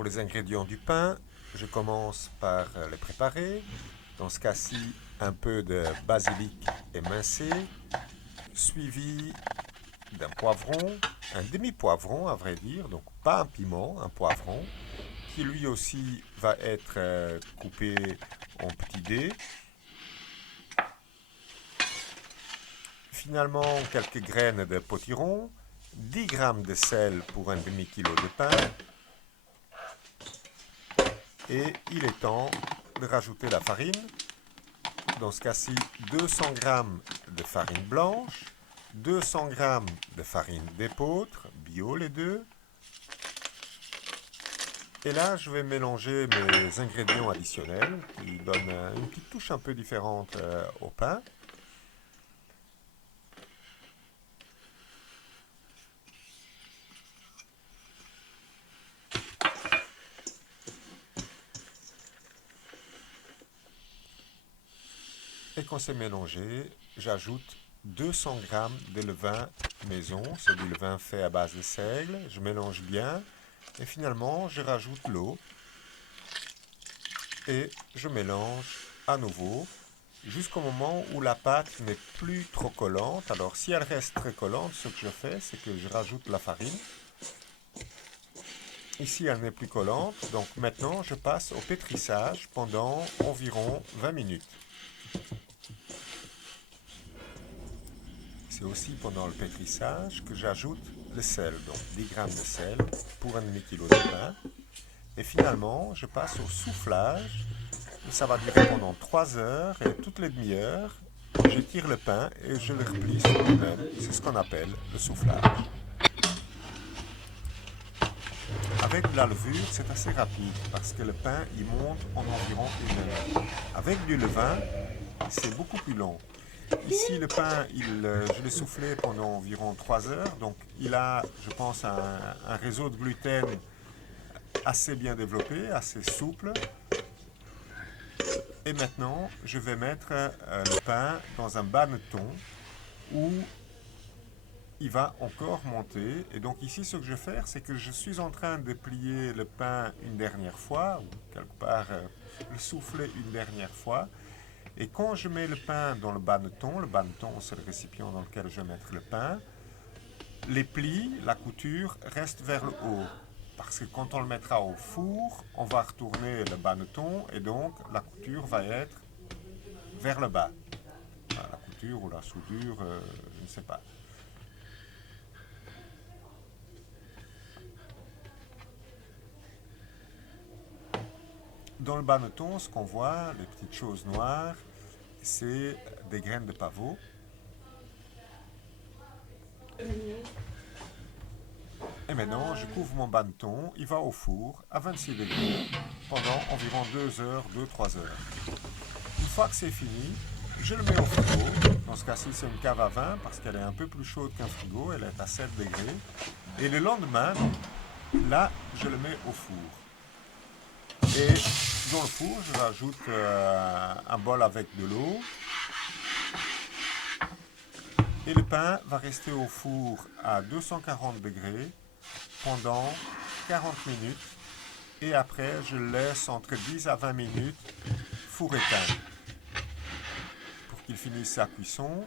Pour les ingrédients du pain, je commence par les préparer. Dans ce cas-ci, un peu de basilic émincé, suivi d'un poivron, un demi-poivron à vrai dire, donc pas un piment, un poivron, qui lui aussi va être coupé en petits dés. Finalement, quelques graines de potiron, 10 grammes de sel pour un demi-kilo de pain. Et il est temps de rajouter la farine. Dans ce cas-ci, 200 grammes de farine blanche, 200 grammes de farine d'épeautre, bio les deux. Et là, je vais mélanger mes ingrédients additionnels qui donnent une petite touche un peu différente au pain. Et quand c'est mélangé, j'ajoute 200 grammes de levain maison, c'est du levain fait à base de seigle. Je mélange bien et finalement, je rajoute l'eau et je mélange à nouveau jusqu'au moment où la pâte n'est plus trop collante. Alors si elle reste très collante, ce que je fais, c'est que je rajoute la farine. Ici, elle n'est plus collante, donc maintenant je passe au pétrissage pendant environ 20 minutes. C'est aussi pendant le pétrissage que j'ajoute le sel, donc 10 grammes de sel pour un demi-kilo de pain. Et finalement, je passe au soufflage. Et ça va durer pendant 3 heures et toutes les demi-heures, je tire le pain et je le replie sur lui-même. C'est ce qu'on appelle le soufflage. Avec de la levure, c'est assez rapide parce que le pain, il monte en environ 1 heure. Avec du levain, c'est beaucoup plus long. Ici, le pain, je l'ai soufflé pendant environ 3 heures, donc il a, je pense, un réseau de gluten assez bien développé, assez souple. Et maintenant, je vais mettre le pain dans un banneton où il va encore monter. Et donc ici, ce que je vais faire, c'est que je suis en train de plier le pain une dernière fois, ou quelque part le souffler une dernière fois. Et quand je mets le pain dans le banneton c'est le récipient dans lequel je vais mettre le pain, les plis, la couture reste vers le haut. Parce que quand on le mettra au four, on va retourner le banneton et donc la couture va être vers le bas. Enfin, la couture ou la soudure, je ne sais pas. Dans le banneton, ce qu'on voit, les petites choses noires, c'est des graines de pavot. Et maintenant, je couvre mon banneton, il va au four à 26 degrés pendant environ 2 heures, 2-3 heures. Une fois que c'est fini, je le mets au frigo. Dans ce cas-ci, c'est une cave à vin parce qu'elle est un peu plus chaude qu'un frigo, elle est à 7 degrés. Et le lendemain, là, je le mets au four. Et dans le four, je rajoute un bol avec de l'eau. Et le pain va rester au four à 240 degrés pendant 40 minutes. Et après, je le laisse entre 10 à 20 minutes four éteint pour qu'il finisse sa cuisson.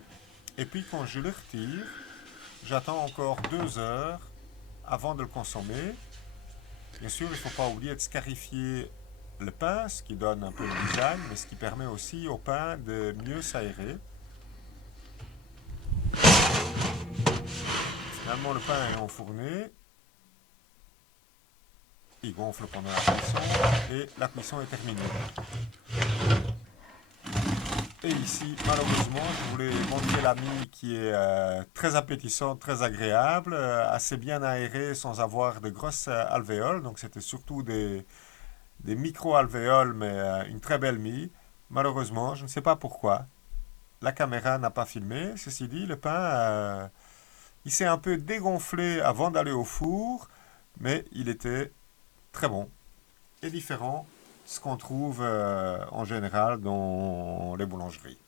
Et puis quand je le retire, j'attends encore 2 heures avant de le consommer. Bien sûr, il ne faut pas oublier de scarifier le pain, ce qui donne un peu de design, mais ce qui permet aussi au pain de mieux s'aérer. Finalement, le pain est enfourné. Il gonfle pendant la cuisson et la cuisson est terminée. Et ici, malheureusement, je voulais montrer la mie qui est très appétissante, très agréable, assez bien aérée sans avoir de grosses alvéoles. Donc c'était surtout des micro-alvéoles, mais une très belle mie. Malheureusement, je ne sais pas pourquoi. La caméra n'a pas filmé. Ceci dit, le pain, il s'est un peu dégonflé avant d'aller au four, mais il était très bon et différent de ce qu'on trouve en général dans les boulangeries.